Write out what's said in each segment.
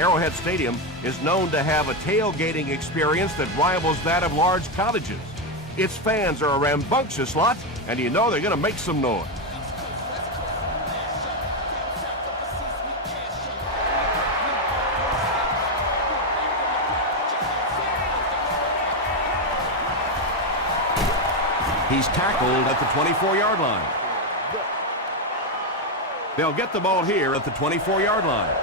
Arrowhead Stadium is known to have a tailgating experience that rivals that of large colleges. Its fans are a rambunctious lot, and you know they're going to make some noise. He's tackled at the 24-yard line. They'll get the ball here at the 24-yard line.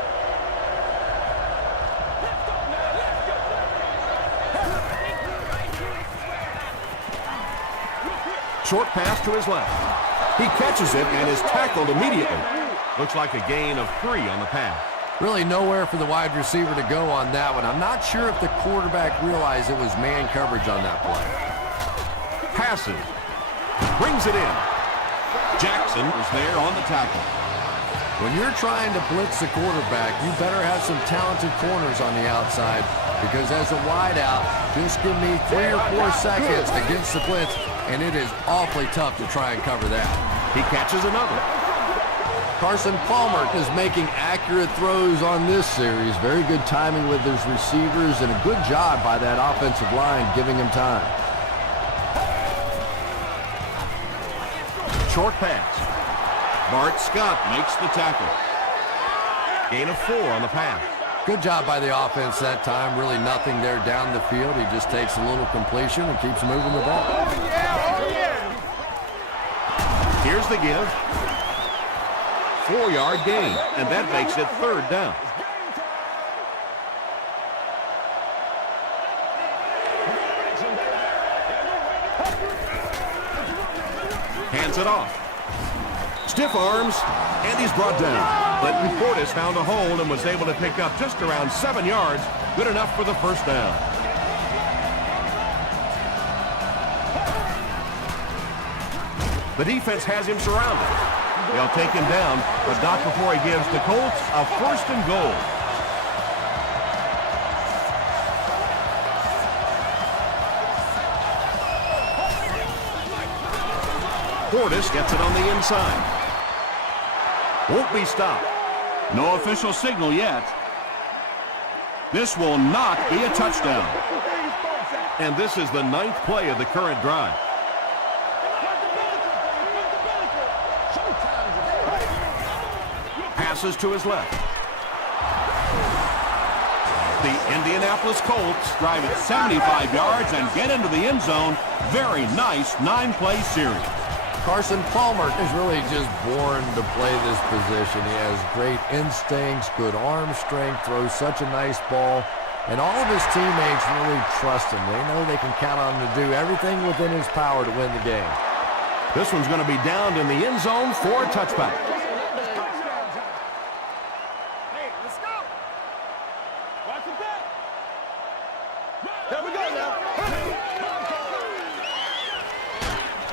Short pass to his left. He catches it and is tackled immediately. Looks like a gain of 3 on the pass. Really nowhere for the wide receiver to go on that one. I'm not sure if the quarterback realized it was man coverage on that play. Passes. Brings it in. Jackson is there on the tackle. When you're trying to blitz the quarterback, you better have some talented corners on the outside, because as a wideout, just give me 3 or 4 seconds against the blitz, and it is awfully tough to try and cover that. He catches another. Carson Palmer is making accurate throws on this series. Very good timing with his receivers, and a good job by that offensive line giving him time. Short pass. Bart Scott makes the tackle. Gain of 4 on the pass. Good job by the offense that time. Really nothing there down the field. He just takes a little completion and keeps moving the ball. Here's the give. 4-yard gain, and that makes it 3rd down. Hands it off. Stiff arms, and he's brought down. But Portis found a hole and was able to pick up just around 7 yards. Good enough for the 1st down. The defense has him surrounded. They'll take him down, but not before he gives the Colts a 1st and goal. Portis gets it on the inside. Won't be stopped. No official signal yet. This will not be a touchdown. And this is the 9th play of the current drive. Passes to his left. The Indianapolis Colts drive it 75 yards and get into the end zone. Very nice 9-play series. Carson Palmer is really just born to play this position. He has great instincts, good arm strength, throws such a nice ball, and all of his teammates really trust him. They know they can count on him to do everything within his power to win the game. This one's going to be downed in the end zone for a touchback. Hey, let's go. Watch it back. There we go now.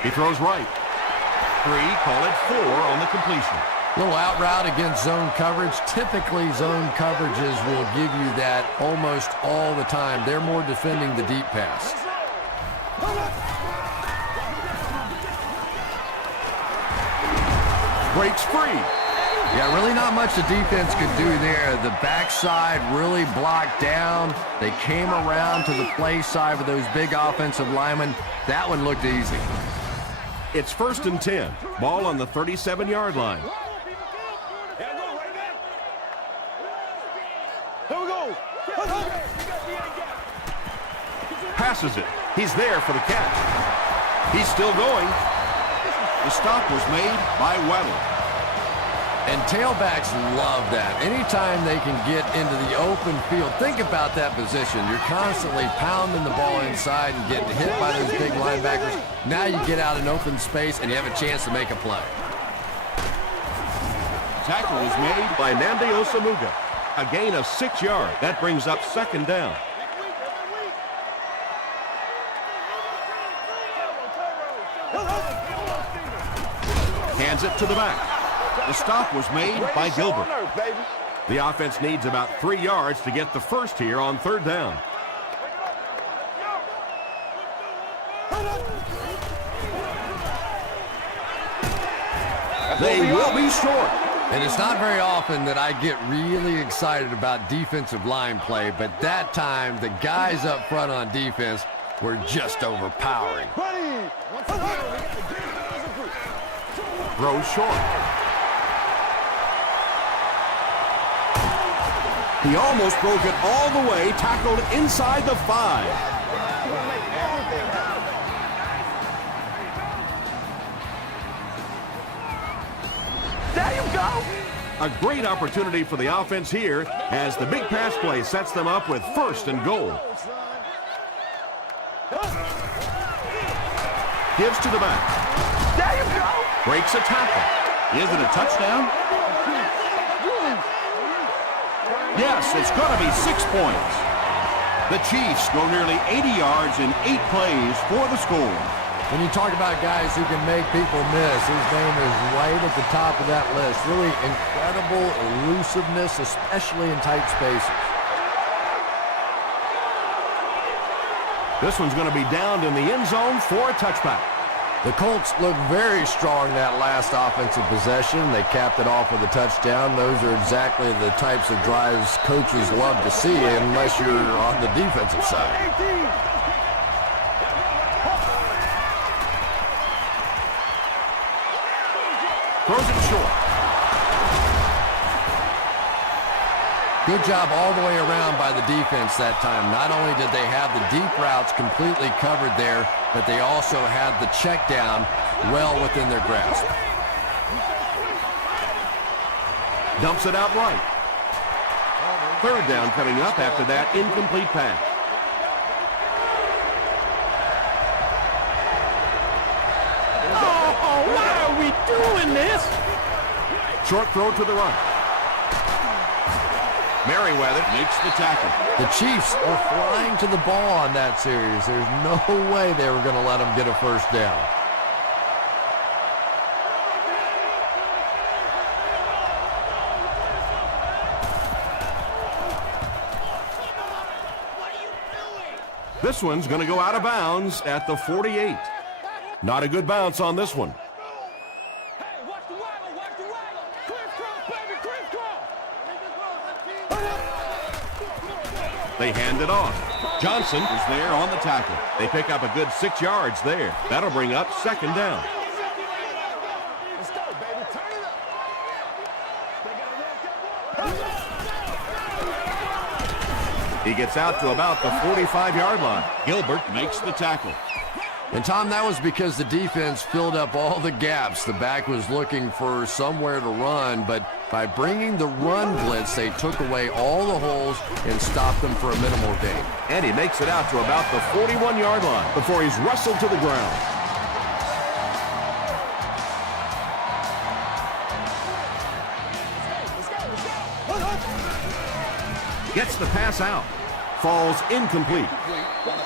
He throws right. 3, call it 4 on the completion. Little out route against zone coverage. Typically, zone coverages will give you that almost all the time. They're more defending the deep pass. Breaks free. Yeah, really not much the defense could do there. The backside really blocked down. They came around to the play side with those big offensive linemen. That one looked easy. It's 1st and 10. Ball on the 37-yard line. Here we go. Passes it. He's there for the catch. He's still going. The stop was made by Weddle. And tailbacks love that. Anytime they can get into the open field, think about that position. You're constantly pounding the ball inside and getting hit by those big linebackers. Now you get out in open space and you have a chance to make a play. Tackle is made by Nnamdi Osamuga. A gain of 6 yards. That brings up 2nd down. Hands it to the back. The stop was made by Gilbert. The offense needs about 3 yards to get the 1st here on 3rd down. They will be short. And it's not very often that I get really excited about defensive line play, but that time the guys up front on defense were just overpowering. Throws short. He almost broke it all the way, tackled inside the 5. There you go. A great opportunity for the offense here as the big pass play sets them up with 1st and goal. Gives to the back. There you go. Breaks a tackle. Is it a touchdown? Yes, it's going to be 6 points. The Chiefs go nearly 80 yards in 8 plays for the score. When you talk about guys who can make people miss, his name is right at the top of that list. Really incredible elusiveness, especially in tight spaces. This one's going to be downed in the end zone for a touchback. The Colts look very strong that last offensive possession. They capped it off with a touchdown. Those are exactly the types of drives coaches love to see unless you're on the defensive side. Throws it short. Good job all the way around by the defense that time. Not only did they have the deep routes completely covered there, but they also had the check down well within their grasp. Dumps it out right. 3rd down coming up after that incomplete pass. Oh, why are we doing this? Short throw to the right. Merriweather makes the tackle. The Chiefs are flying to the ball on that series. There's no way they were going to let them get a 1st down. This one's going to go out of bounds at the 48. Not a good bounce on this one. Hey, watch the waggle, watch the waggle. Crisscross, baby, crisscross. They hand it off. Johnson is there on the tackle. They pick up a good 6 yards there. That'll bring up 2nd down. Let's go, baby. Turn it up. He gets out to about the 45-yard line. Gilbert makes the tackle. And, Tom, that was because the defense filled up all the gaps. The back was looking for somewhere to run, but by bringing the run blitz, they took away all the holes and stopped them for a minimal gain. And he makes it out to about the 41-yard line before he's wrestled to the ground. Gets the pass out. Falls incomplete.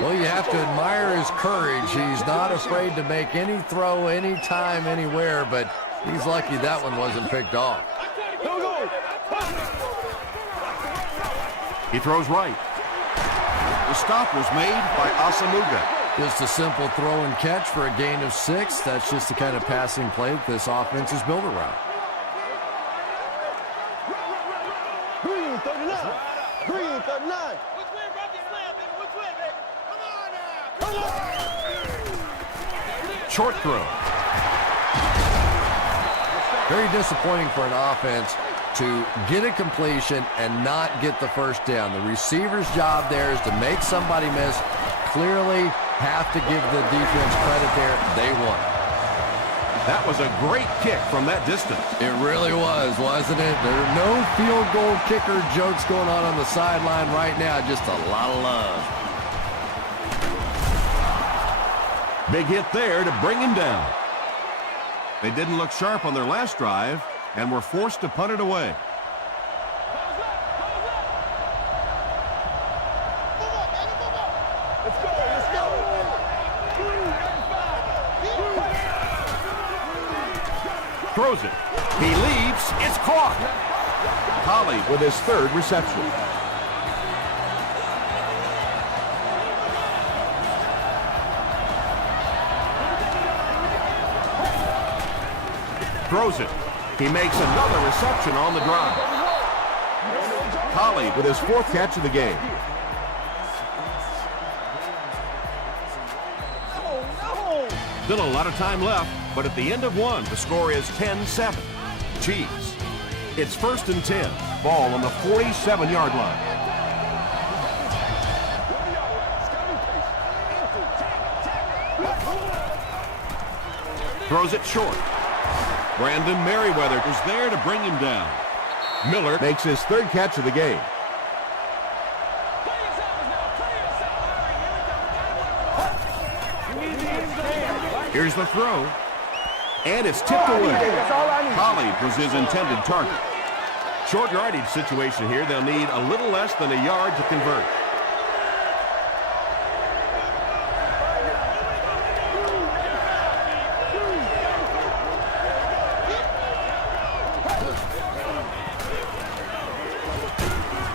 Well, you have to admire his courage. He's not afraid to make any throw, anytime, anywhere, but he's lucky that one wasn't picked off. He throws right. The stop was made by Asamuga. Just a simple throw and catch for a gain of 6. That's just the kind of passing play that this offense is built around. Green 39. Green 39. Short throw. Very disappointing for an offense to get a completion and not get the 1st down. The receiver's job there is to make somebody miss. Clearly have to give the defense credit there. They won. That was a great kick from that distance. It really was, wasn't it? There are no field goal kicker jokes going on the sideline right now. Just a lot of love. Big hit there to bring him down. They didn't look sharp on their last drive and were forced to punt it away. Throws it. He leaps. It's caught. Collie with his 3rd reception. Throws it. He makes another reception on the drive. Collie with his 4th catch of the game. Still a lot of time left, but at the end of one, the score is 10-7. Chiefs. It's 1st and 10. Ball on the 47-yard line. Throws it short. Brandon Merriweather is there to bring him down. Miller makes his 3rd catch of the game. Here's the throw. And it's tipped away. Collie was his intended target. Short yardage situation here. They'll need a little less than a yard to convert.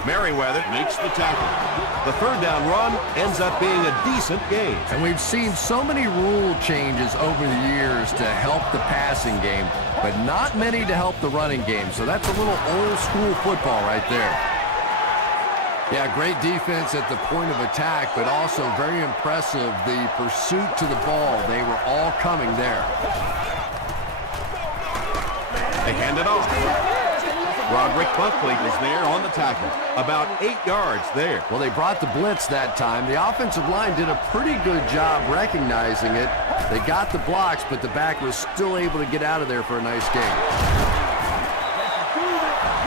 Merriweather makes the tackle. The 3rd down run ends up being a decent gain. And we've seen so many rule changes over the years to help the passing game, but not many to help the running game. So that's a little old school football right there. Yeah, great defense at the point of attack, but also very impressive the pursuit to the ball. They were all coming there. They hand it off. Roderick Buckley is there on the tackle. About 8 yards there. Well, they brought the blitz that time. The offensive line did a pretty good job recognizing it. They got the blocks, but the back was still able to get out of there for a nice gain.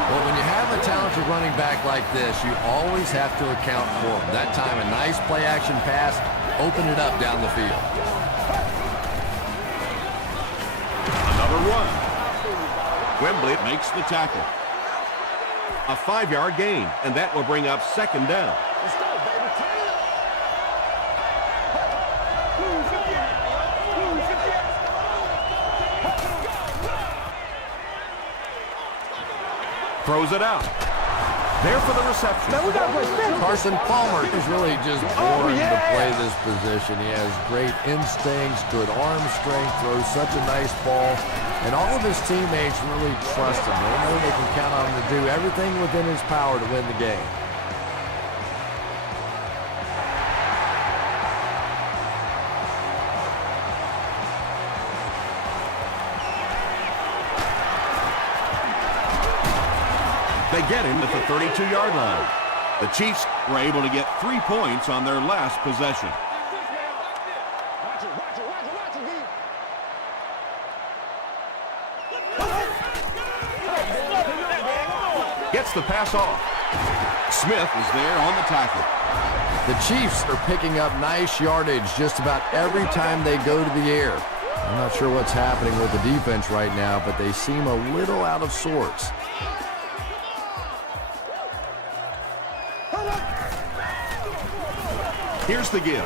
Well, when you have a talented running back like this, you always have to account for him. That time, a nice play-action pass opened it up down the field. Another run. Wembley makes the tackle. A 5-yard gain, and that will bring up 2nd down. Let's go, baby. Throws it out. There for the reception. Carson Palmer is really just born to play this position. He has great instincts, good arm strength, throws such a nice ball, and all of his teammates really trust him. They know they can count on him to do everything within his power to win the game. They get him at the 32-yard line. The Chiefs were able to get 3 points on their last possession. Gets the pass off. Smith is there on the tackle. The Chiefs are picking up nice yardage just about every time they go to the air. I'm not sure what's happening with the defense right now, but they seem a little out of sorts. Here's the give.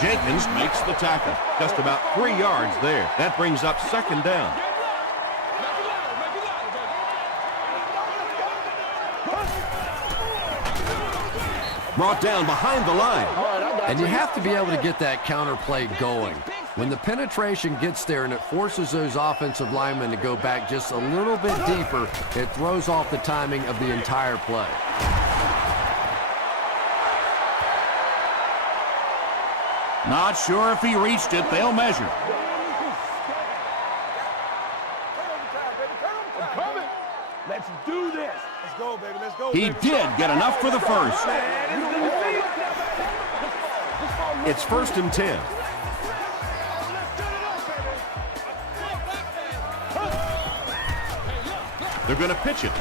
Jenkins makes the tackle. Just about 3 yards there. That brings up 2nd down. Brought down behind the line. And you have to be able to get that counter play going. When the penetration gets there and it forces those offensive linemen to go back just a little bit deeper, it throws off the timing of the entire play. Not sure if he reached it. They'll measure. Let's do this. Let's go, baby. Let's go. He did get enough for the first. It's 1st and 10. They're going to pitch it.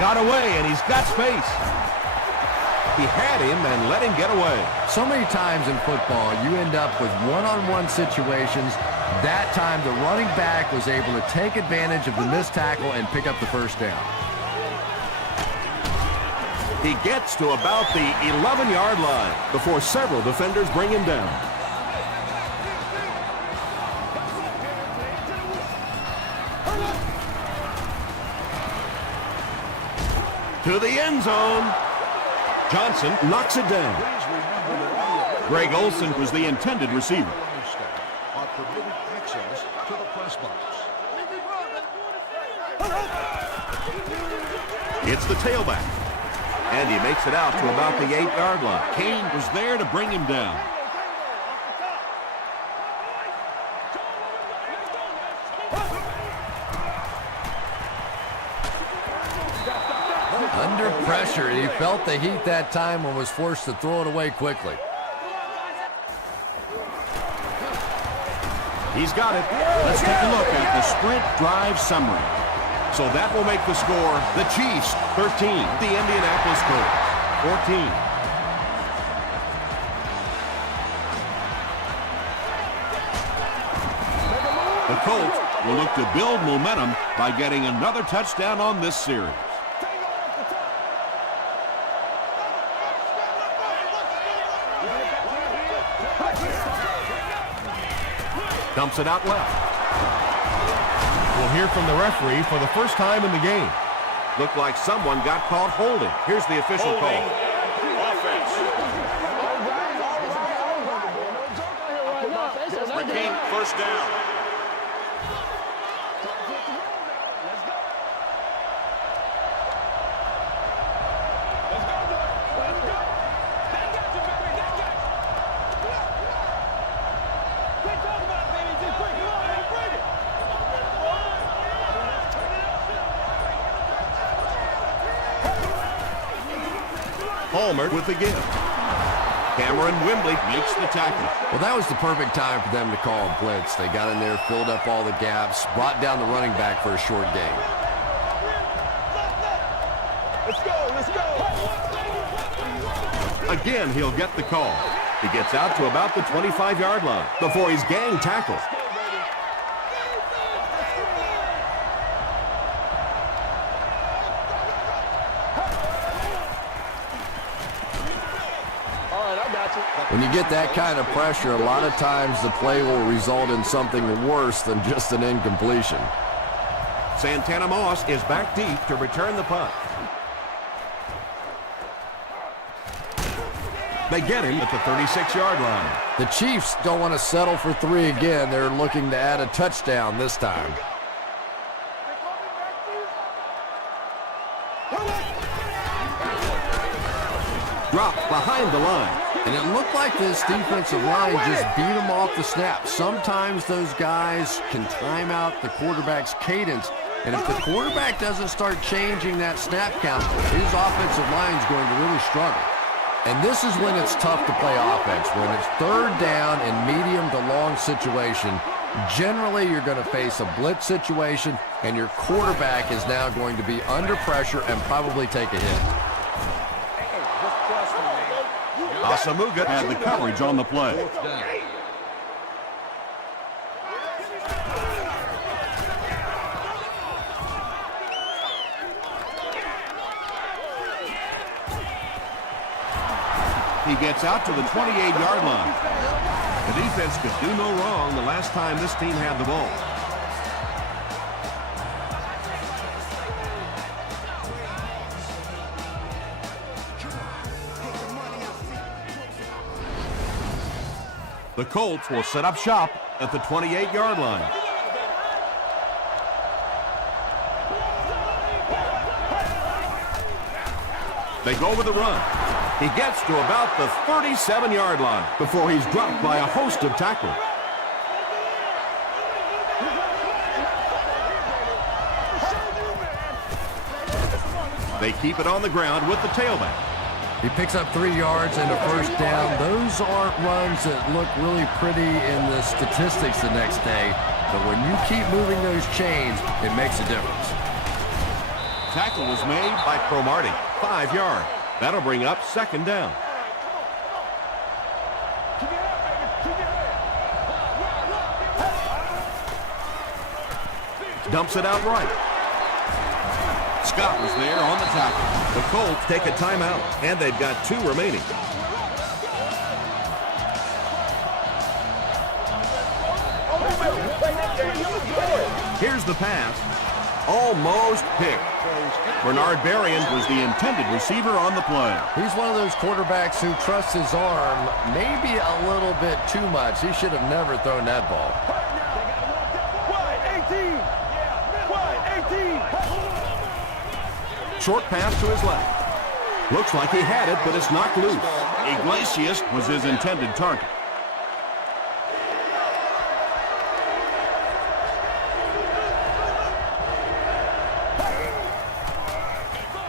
Got away, and he's got space. He had him and let him get away. So many times in football, you end up with one-on-one situations. That time, the running back was able to take advantage of the missed tackle and pick up the first down. He gets to about the 11-yard line before several defenders bring him down. To the end zone. Johnson knocks it down. Greg Olson was the intended receiver. It's the tailback. And he makes it out to about the 8-yard line. Kane was there to bring him down. Under pressure, he felt the heat that time and was forced to throw it away quickly. He's got it. Let's take a look at the sprint drive summary. So that will make the score the Chiefs 13, the Indianapolis Colts 14. The Colts will look to build momentum by getting another touchdown on this series. Dumps it out left. We'll hear from the referee for the first time in the game. Looked like someone got caught holding. Here's the official call. Offense. Repeat, first down. Palmer with the give. Cameron Wembley makes the tackle. Well, that was the perfect time for them to call a blitz. They got in there, filled up all the gaps, brought down the running back for a short gain. Let's go, let's go. Again, he'll get the call. He gets out to about the 25-yard line before he's gang tackled. When you get that kind of pressure, a lot of times the play will result in something worse than just an incompletion. Santana Moss is back deep to return the punt. They get him at the 36-yard line. The Chiefs don't want to settle for 3 again. They're looking to add a touchdown this time. Drop behind the line. And it looked like this defensive line just beat them off the snap. Sometimes those guys can time out the quarterback's cadence. And if the quarterback doesn't start changing that snap count, his offensive line is going to really struggle. And this is when it's tough to play offense. When it's third down in medium to long situation, generally you're going to face a blitz situation, and your quarterback is now going to be under pressure and probably take a hit. Asamuga had the coverage on the play. He gets out to the 28-yard line. The defense could do no wrong the last time this team had the ball. The Colts will set up shop at the 28-yard line. They go with the run. He gets to about the 37-yard line before he's dropped by a host of tacklers. They keep it on the ground with the tailback. He picks up 3 yards and a first down. Those aren't runs that look really pretty in the statistics the next day, but when you keep moving those chains, it makes a difference. Tackle was made by Cromartie, 5 yards. That'll bring up second down. Dumps it out right. Scott was there on the tackle. The Colts take a timeout, and they've got 2 remaining. Here's the pass. Almost picked. Bernard Berrien was the intended receiver on the play. He's one of those quarterbacks who trusts his arm maybe a little bit too much. He should have never thrown that ball. Short pass to his left. Looks like he had it, but it's knocked loose. Iglesias was his intended target.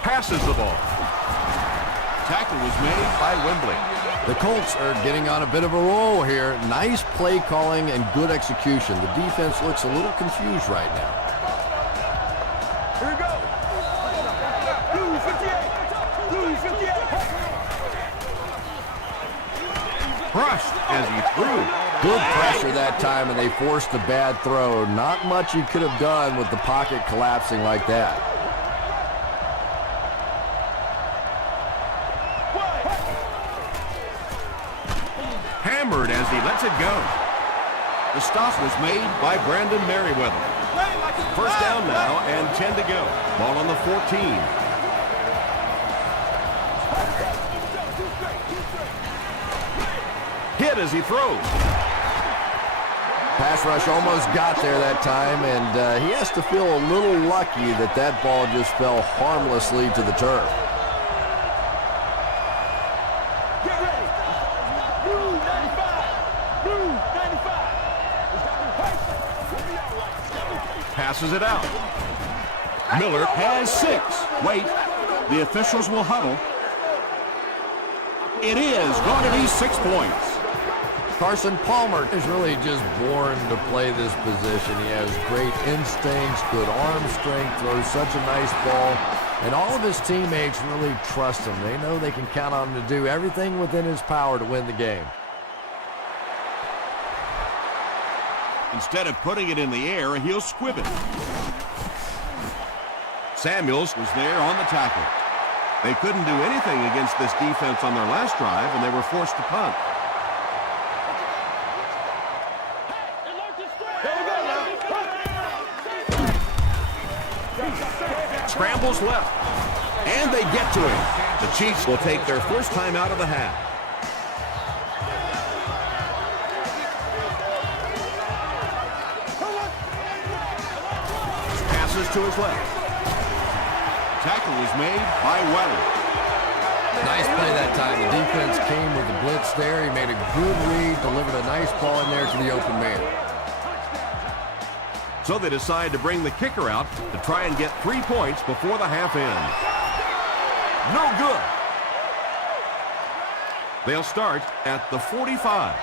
Passes the ball. Tackle was made by Wembley. The Colts are getting on a bit of a roll here. Nice play calling and good execution. The defense looks a little confused right now. Here we go. Blue 58. Blue 58. Crushed as he threw. Good pressure that time, and they forced a bad throw. Not much he could have done with the pocket collapsing like that. Hammered as he lets it go. The stop was made by Brandon Merriweather. First down now and 10 to go. Ball on the 14. Hit as he throws. Pass rush almost got there that time, and he has to feel a little lucky that that ball just fell harmlessly to the turf. Get ready. Blue 95. Blue 95. Passes it out. Miller has 6. Wait. The officials will huddle. It is going to be 6 points. Carson Palmer is really just born to play this position. He has great instincts, good arm strength, throws such a nice ball, and all of his teammates really trust him. They know they can count on him to do everything within his power to win the game. Instead of putting it in the air, he'll squib it. Samuels was there on the tackle. They couldn't do anything against this defense on their last drive, and they were forced to punt. Scrambles left, and they get to him. The Chiefs will take their first time out of the half. Passes to his left. Tackle was made by Weller. Nice play that time. The defense came with the blitz there. He made a good read, delivered a nice ball in there to the open man. So they decide to bring the kicker out to try and get 3 points before the half ends. No good. They'll start at the 45.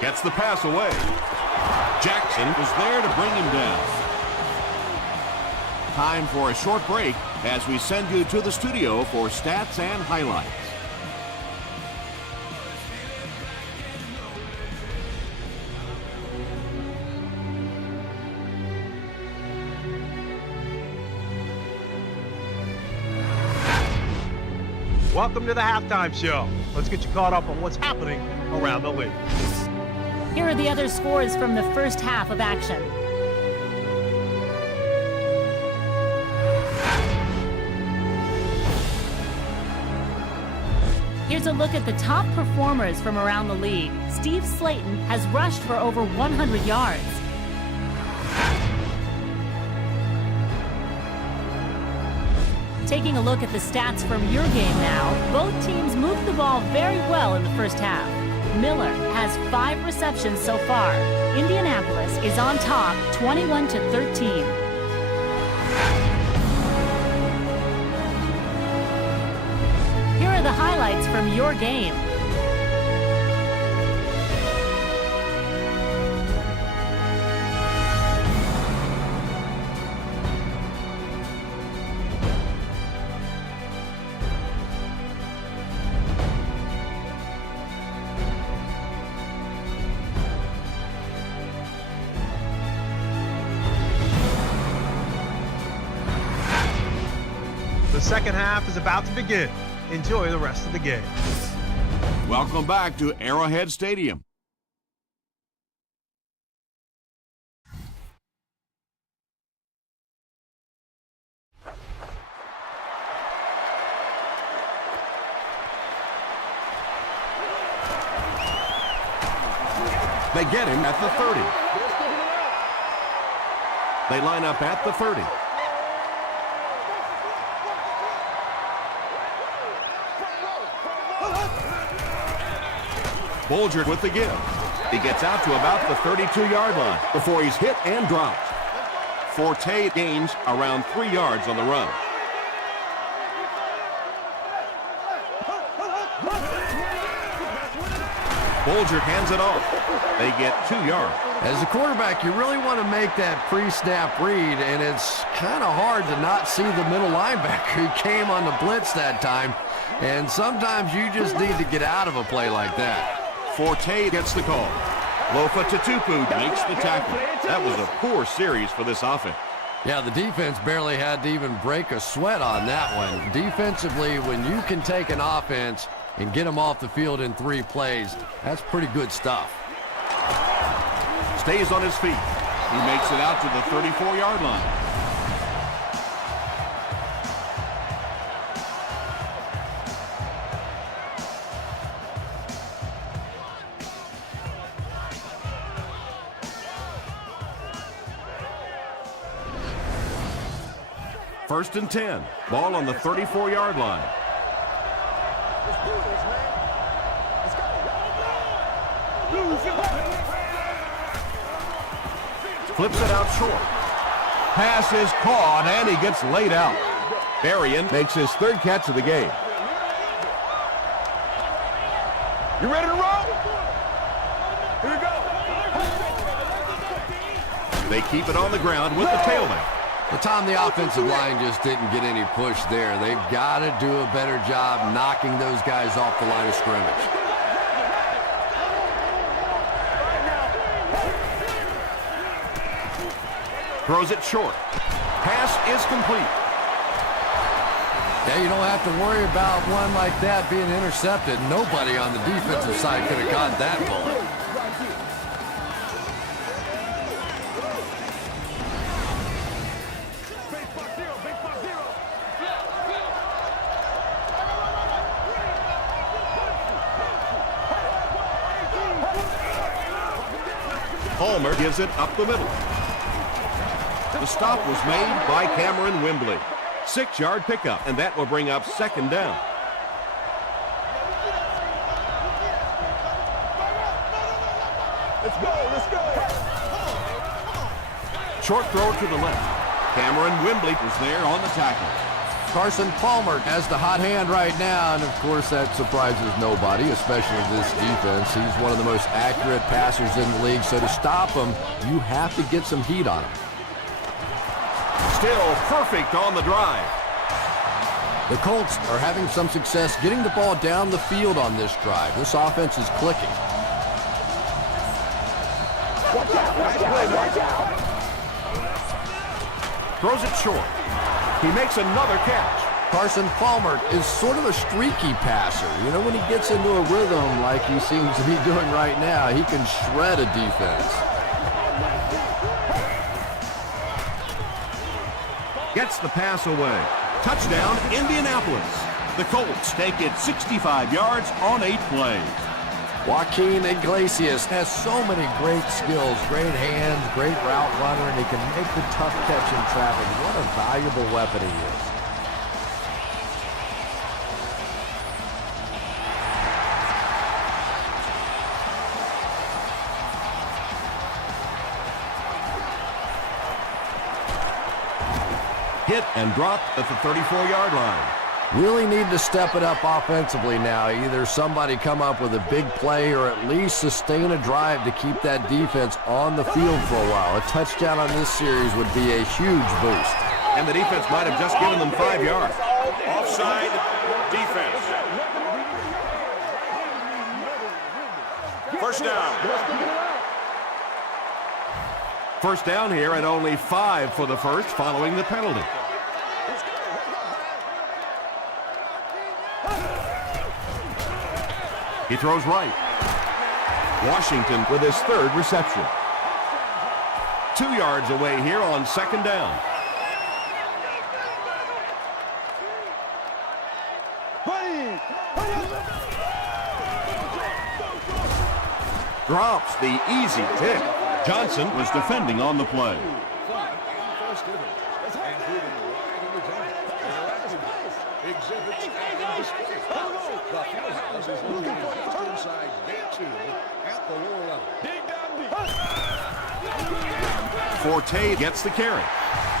Gets the pass away. Jackson was there to bring him down. Time for a short break as we send you to the studio for stats and highlights. Welcome to the halftime show. Let's get you caught up on what's happening around the league. Here are the other scores from the first half of action. Here's a look at the top performers from around the league. Steve Slayton has rushed for over 100 yards. Taking a look at the stats from your game now, both teams moved the ball very well in the first half. Miller has 5 receptions so far. Indianapolis is on top, 21-13. Here are the highlights from your game. The second half is about to begin. Enjoy the rest of the game. Welcome back to Arrowhead Stadium. They they get him at the 30. They line up at the 30. Bolger with the give. He gets out to about the 32-yard line before he's hit and dropped. Forte gains around 3 yards on the run. Bolger hands it off. They get 2 yards. As a quarterback, you really want to make that pre-snap read, and it's kind of hard to not see the middle linebacker who came on the blitz that time. And sometimes you just need to get out of a play like that. Forte gets the call. Lofa Tatupu makes the tackle. That was a poor series for this offense. Yeah, the defense barely had to even break a sweat on that one. Defensively, when you can take an offense and get them off the field in 3 plays, that's pretty good stuff. Stays on his feet. He makes it out to the 34-yard line. First and 10. Ball on the 34-yard line. Flips it out short. Pass is caught, and he gets laid out. Berrien makes his 3rd catch of the game. You ready to roll? Here we go. They keep it on the ground with the tailback. Well, Tom, the offensive line just didn't get any push there. They've got to do a better job knocking those guys off the line of scrimmage. Throws it short. Pass is complete. Yeah, you don't have to worry about one like that being intercepted. Nobody on the defensive side could have caught that bullet. Palmer gives it up the middle. The stop was made by Cameron Wembley. 6-yard pickup, and that will bring up 2nd down. Let's go. Short throw to the left. Cameron Wembley was there on the tackle. Carson Palmer has the hot hand right now, and of course that surprises nobody, especially this defense. He's one of the most accurate passers in the league, so to stop him, you have to get some heat on him. Still perfect on the drive. The Colts are having some success getting the ball down the field on this drive. This offense is clicking. Throws it short. He makes another catch. Carson Palmer is sort of a streaky passer. You know, when he gets into a rhythm like he seems to be doing right now, he can shred a defense. Gets the pass away. Touchdown, Indianapolis. The Colts take it 65 yards on 8 plays. Joaquin Iglesias has so many great skills, great hands, great route runner, and he can make the tough catch in traffic. What a valuable weapon he is. Hit and drop at the 34-yard line. Really need to step it up offensively now. Either somebody come up with a big play or at least sustain a drive to keep that defense on the field for a while. A touchdown on this series would be a huge boost. And the defense might have just given them 5 yards. Offside defense. First down. First down here at only 5 for the first following the penalty. He throws right. Washington with his 3rd reception. 2 yards away here on 2nd down. Drops the easy pick. Johnson was defending on the play. Forte gets the carry.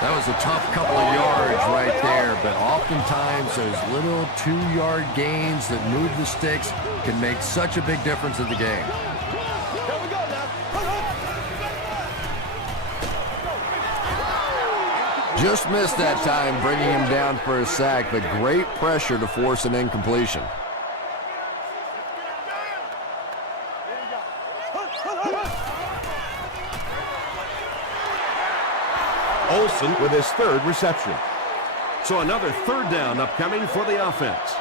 That was a tough couple of yards right there, but oftentimes those little 2-yard gains that move the sticks can make such a big difference in the game. Just missed that time, bringing him down for a sack, but great pressure to force an incompletion. Olsen with his third reception. So another third down upcoming for the offense.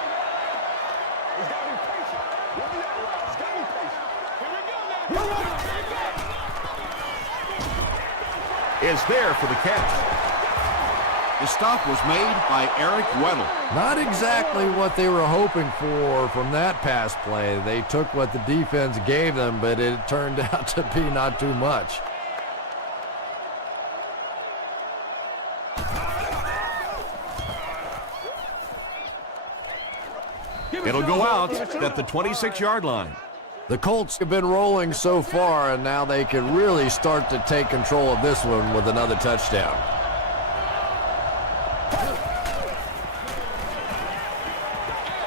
Is there for the catch. The stop was made by Eric Weddle. Not exactly what they were hoping for from that pass play. They took what the defense gave them, but it turned out to be not too much. It'll go out at the 26-yard line. The Colts have been rolling so far, and now they can really start to take control of this one with another touchdown.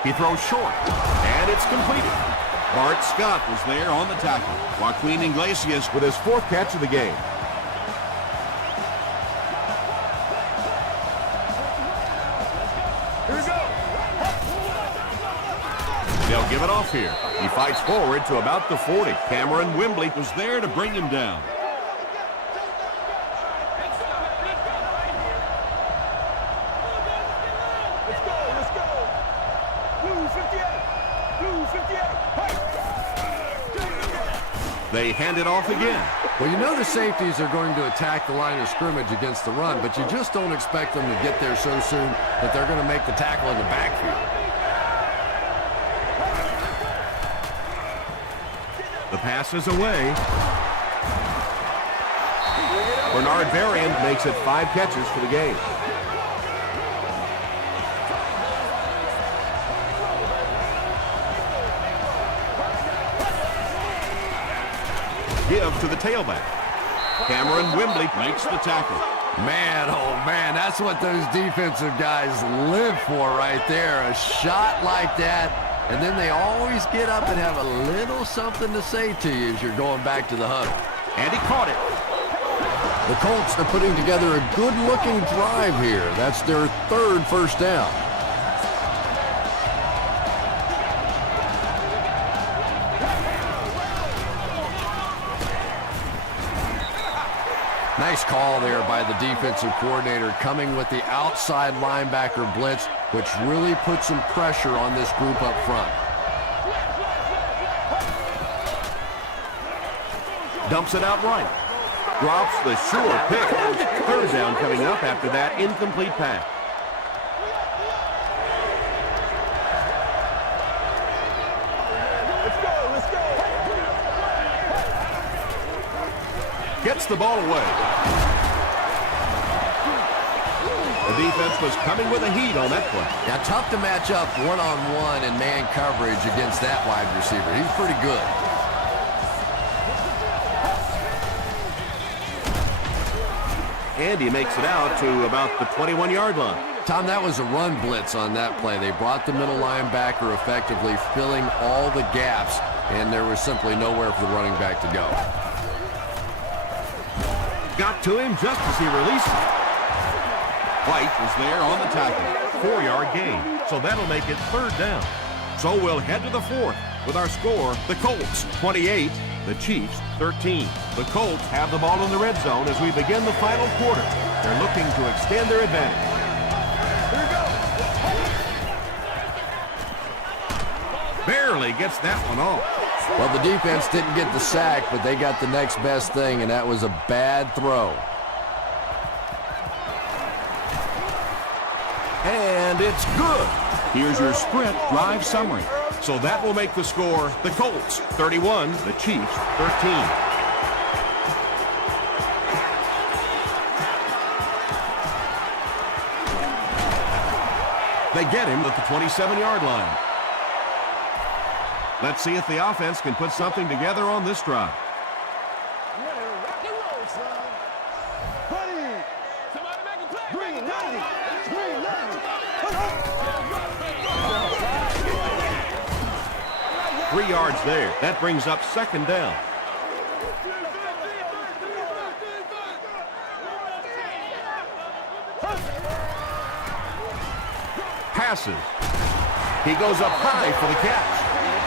He throws short, and it's completed. Bart Scott was there on the tackle. Joaquin Iglesias with his 4th catch of the game. They'll give it off here. He fights forward to about the 40. Cameron Wembley was there to bring him down. Let's go. Blue 58. Blue 58. They hand it off again. Well, you know the safeties are going to attack the line of scrimmage against the run, but you just don't expect them to get there so soon that they're going to make the tackle in the backfield. The pass is away. Bernard Varian makes it 5 catches for the game. Give to the tailback. Cameron Wembley makes the tackle. Man, oh man, that's what those defensive guys live for right there. A shot like that, and then they always get up and have a little something to say to you as you're going back to the huddle. And he caught it. The Colts are putting together a good-looking drive here. That's their 3rd first down. Nice call there by the defensive coordinator, coming with the outside linebacker blitz, which really puts some pressure on this group up front. Dumps it out right. Drops the sure pick. 3rd down coming up after that incomplete pass. Let's go. Gets the ball away. The defense was coming with a heat on that play. Now, tough to match up one-on-one in man coverage against that wide receiver. He's pretty good. And he makes it out to about the 21-yard line. Tom, that was a run blitz on that play. They brought the middle linebacker effectively filling all the gaps, and there was simply nowhere for the running back to go. Got to him just as he released it. White was there on the tackle. 4-yard gain. So that'll make it 3rd down. So we'll head to the 4th with our score, the Colts 28, the Chiefs 13. The Colts have the ball in the red zone as we begin the final quarter. They're looking to extend their advantage. Barely gets that one off. Well, the defense didn't get the sack, but they got the next best thing, and that was a bad throw. And it's good. Here's your sprint drive summary. So that will make the score the Colts 31, the Chiefs 13. They get him at the 27-yard line. Let's see if the offense can put something together on this drive. Somebody make a play. Bring it, 90. 3 yards there. That brings up second down. Passes. He goes up high for the catch.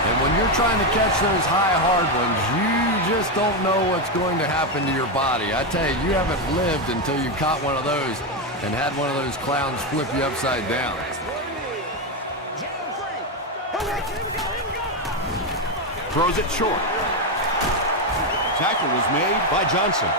And when you're trying to catch those high, hard ones, you just don't know what's going to happen to your body. I tell you, you haven't lived until you caught one of those and had one of those clowns flip you upside down. Throws it short. Tackle was made by Johnson.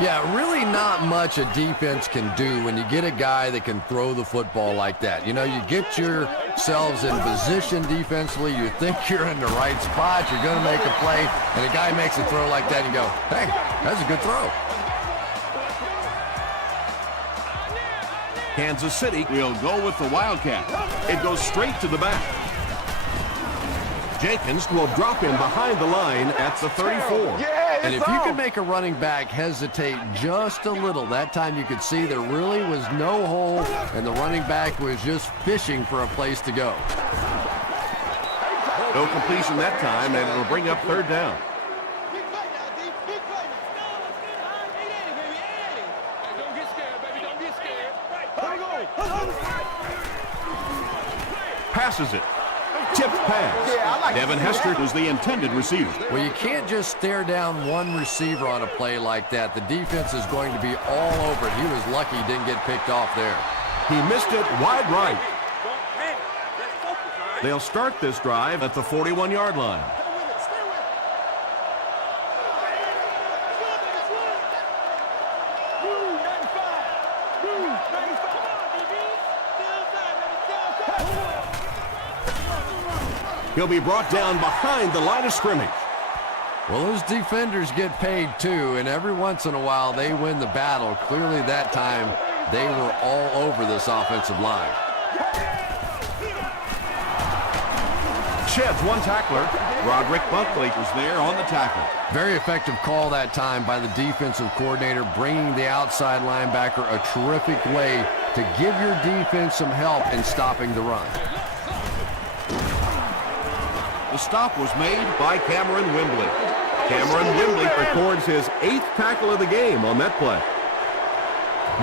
Yeah, really not much a defense can do when you get a guy that can throw the football like that. You know, you get yourselves in position defensively, you think you're in the right spot, you're going to make a play, and a guy makes a throw like that, and you go, hey, that's a good throw. Kansas City will go with the Wildcat. It goes straight to the back. Jenkins will drop him behind the line at the 34. And if you can make a running back hesitate just a little, that time you could see there really was no hole, and the running back was just fishing for a place to go. No completion that time, and it'll bring up third down. Don't get scared, baby. Don't get scared. Passes it. Tipped pass. Devin Hester was the intended receiver. Well, you can't just stare down one receiver on a play like that. The defense is going to be all over it. He was lucky he didn't get picked off there. He missed it wide right. They'll start this drive at the 41-yard line. He'll be brought down behind the line of scrimmage. Well, those defenders get paid too, and every once in a while they win the battle. Clearly that time they were all over this offensive line. Sheds one tackler. Roderick Bunkley was there on the tackle. Very effective call that time by the defensive coordinator, bringing the outside linebacker a terrific way to give your defense some help in stopping the run. The stop was made by Cameron Wimbley. Cameron Wimbley records his 8th tackle of the game on that play.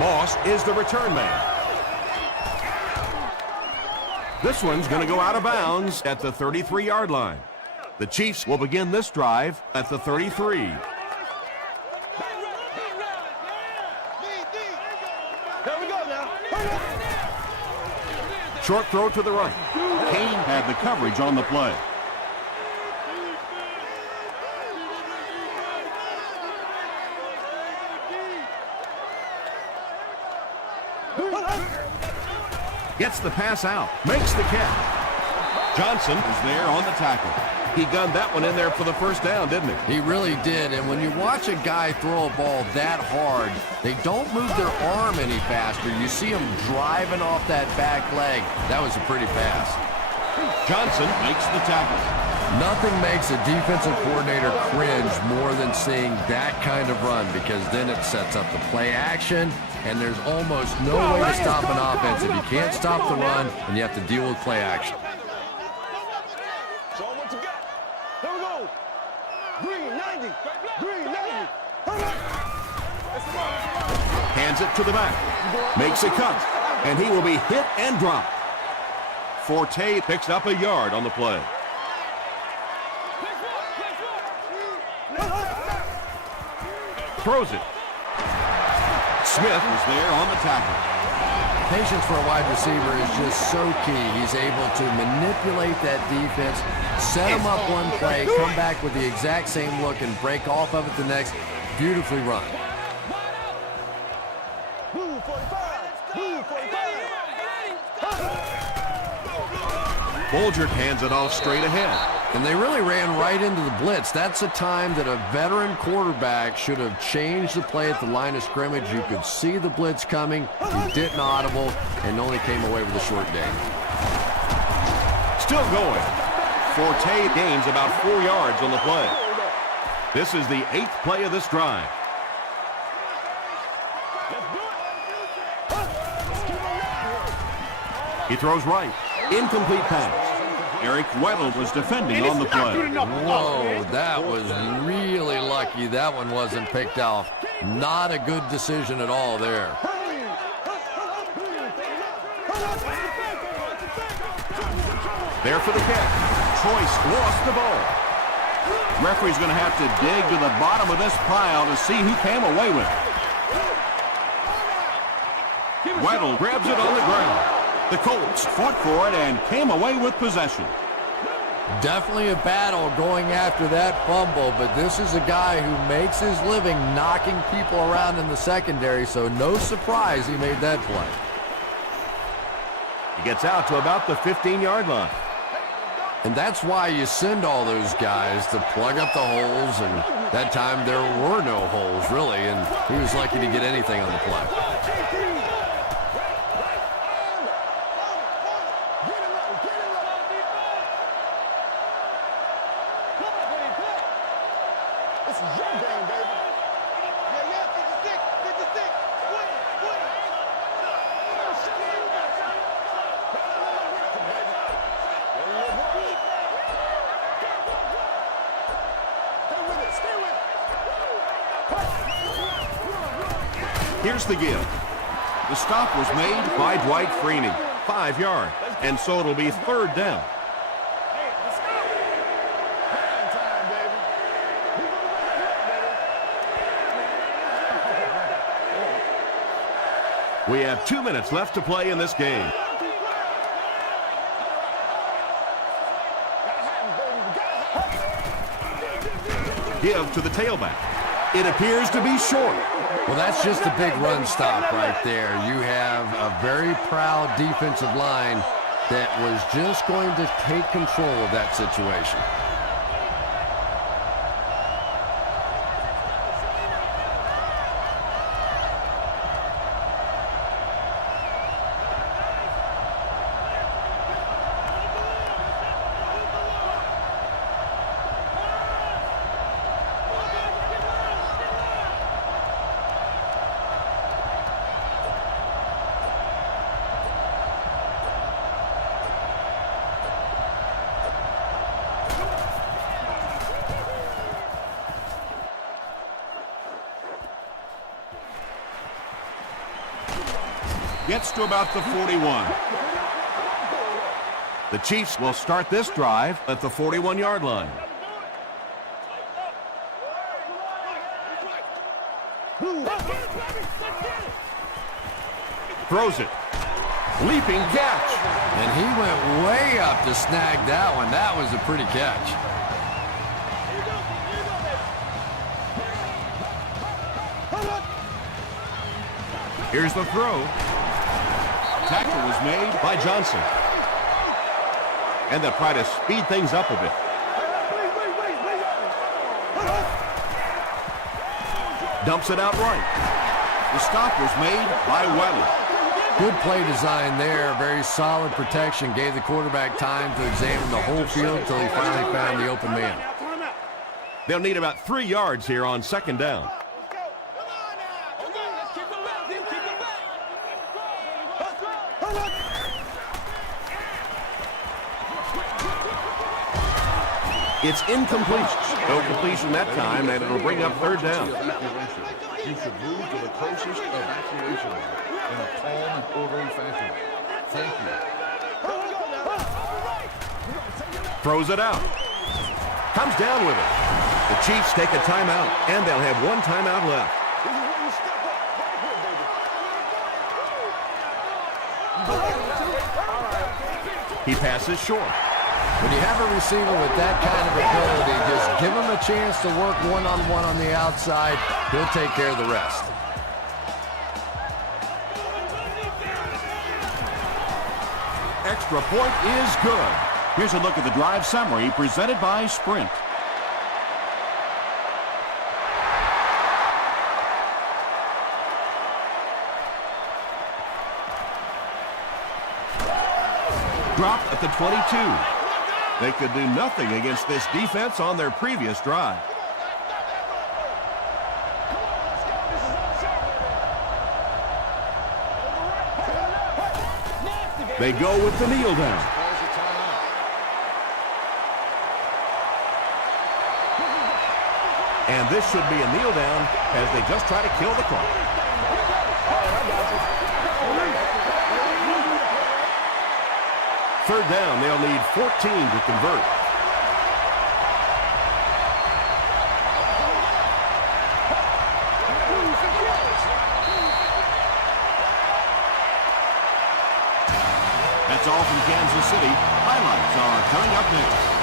Moss is the return man. This one's going to go out of bounds at the 33-yard line. The Chiefs will begin this drive at the 33. Short throw to the right. Kane had the coverage on the play. Gets the pass out. Makes the catch. Johnson is there on the tackle. He gunned that one in there for the first down, didn't he? He really did, and when you watch a guy throw a ball that hard, they don't move their arm any faster. You see them driving off that back leg. That was a pretty pass. Johnson makes the tackle. Nothing makes a defensive coordinator cringe more than seeing that kind of run, because then it sets up the play action, and there's almost no way to stop an offense if you can't stop the run and you have to deal with play action. Show 'em what you got. Here we go. Green 90. Green 90. Hands it to the back. Makes a cut. And he will be hit and dropped. Forte picks up a yard on the play. Throws it. Smith was there on the tackle. Patience for a wide receiver is just so key. He's able to manipulate that defense, set them up one play, come back with the exact same look, and break off of it the next. Beautifully run. Bolger hands it off straight ahead. And they really ran right into the blitz. That's a time that a veteran quarterback should have changed the play at the line of scrimmage. You could see the blitz coming. He didn't audible and only came away with a short gain. Still going. Forte gains about 4 yards on the play. This is the 8th play of this drive. He throws right. Incomplete pass. Eric Weddle was defending on the play. Whoa, that was really lucky. That one wasn't picked off. Not a good decision at all there. There for the catch. Troyce lost the ball. Referee's going to have to dig to the bottom of this pile to see who came away with it. Weddle grabs it on the ground. The Colts fought for it and came away with possession. Definitely a battle going after that fumble, but this is a guy who makes his living knocking people around in the secondary, so no surprise he made that play. He gets out to about the 15-yard line. And that's why you send all those guys to plug up the holes, and that time there were no holes, really, and he was lucky to get anything on the play. Here's the give. The stop was made by Dwight Freeney. 5 yards. And so it'll be 3rd down. We have 2 minutes left to play in this game. Give to the tailback. It appears to be short. Well, that's just a big run stop right there. You have a very proud defensive line that was just going to take control of that situation. Gets to about the 41. The Chiefs will start this drive at the 41-yard line. Throws it. Leaping catch. And he went way up to snag that one. That was a pretty catch. Here's the throw. Tackle was made by Johnson. And they'll try to speed things up a bit. Dumps it out right. The stop was made by Weddle. Good play design there. Very solid protection. Gave the quarterback time to examine the whole field until he finally found the open man. They'll need about 3 yards here on 2nd down. It's incomplete. No completion that time, and it'll bring up 3rd down. You should move to the closest evacuation in a calm and orderly fashion. Thank you. Throws it out. Comes down with it. The Chiefs take a timeout, and they'll have 1 timeout left. He passes short. When you have a receiver with that kind of ability, just give him a chance to work one-on-one on the outside. He'll take care of the rest. Extra point is good. Here's a look at the drive summary presented by Sprint. Dropped at the 22. They could do nothing against this defense on their previous drive. They go with the kneel down. And this should be a kneel down as they just try to kill the clock. Third down, they'll need 14 to convert. That's all from Kansas City. Highlights are coming up next.